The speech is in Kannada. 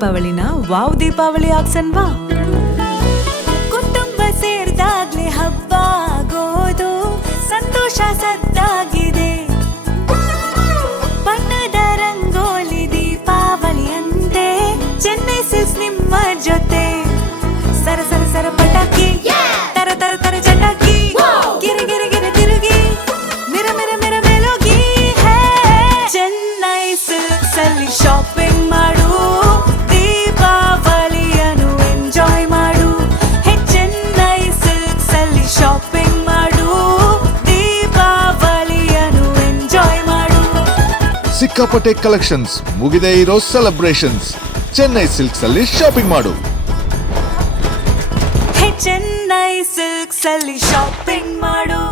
ದೀಪಾವಳಿನ ವಾವ್ ದೀಪಾವಳಿ ಆಗ್ಸನ್ವಾ? ಕುಟುಂಬ ಸೇರ್ದಾಗ್ಲೇ ಹಬ್ಬ ಆಗೋದು, ಸಂತೋಷ ಸದ್ದಾಗಿದೆ. ಬಣ್ಣದ ರಂಗೋಲಿ ದೀಪಾವಳಿ ಅಂತೆ, ಚೆನ್ನೈ ಸಿಲ್ಕ್ಸ್ ನಿಮ್ಮ ಜೊತೆ. ಸರ ಸರ ಸರ ಪಟಾಕಿ, ತರ ತರ ತರ ಚಟಾಕಿ, ಗಿರಿ ಗಿರಿ ಗಿರಿ ತಿರುಗಿ, ಮಿರ ಮಿರ ಮಿರ ಮೆಲುಗಿ. ಚೆನ್ನೈ ಸಿಲ್ಕ್ಸ್ ಅಲ್ಲಿ ಶಾಪಿಂಗ್ ಮಾಡು, ದೀಪಾವಳಿಯನ್ನು ಎಂಜಾಯ್ ಮಾಡು. ಚೆನ್ನೈ ಸಿಲ್ಕ್ಸ್ ಅಲ್ಲಿ ಶಾಪಿಂಗ್ ಮಾಡು, ದೀಪಾವಳಿಯನ್ನು ಎಂಜಾಯ್ ಮಾಡು. ಸಿಕ್ಕಾಪಟ್ಟೆ ಕಲೆಕ್ಷನ್ಸ್, ಮುಗಿದೇ ಇರೋ ಸೆಲೆಬ್ರೇಷನ್ಸ್. ಚೆನ್ನೈ ಸಿಲ್ಕ್ಸ್ ಅಲ್ಲಿ ಶಾಪಿಂಗ್ ಮಾಡು. ಚೆನ್ನೈ ಸಿಲ್ಕ್ಸ್ ಅಲ್ಲಿ ಶಾಪಿಂಗ್ ಮಾಡು.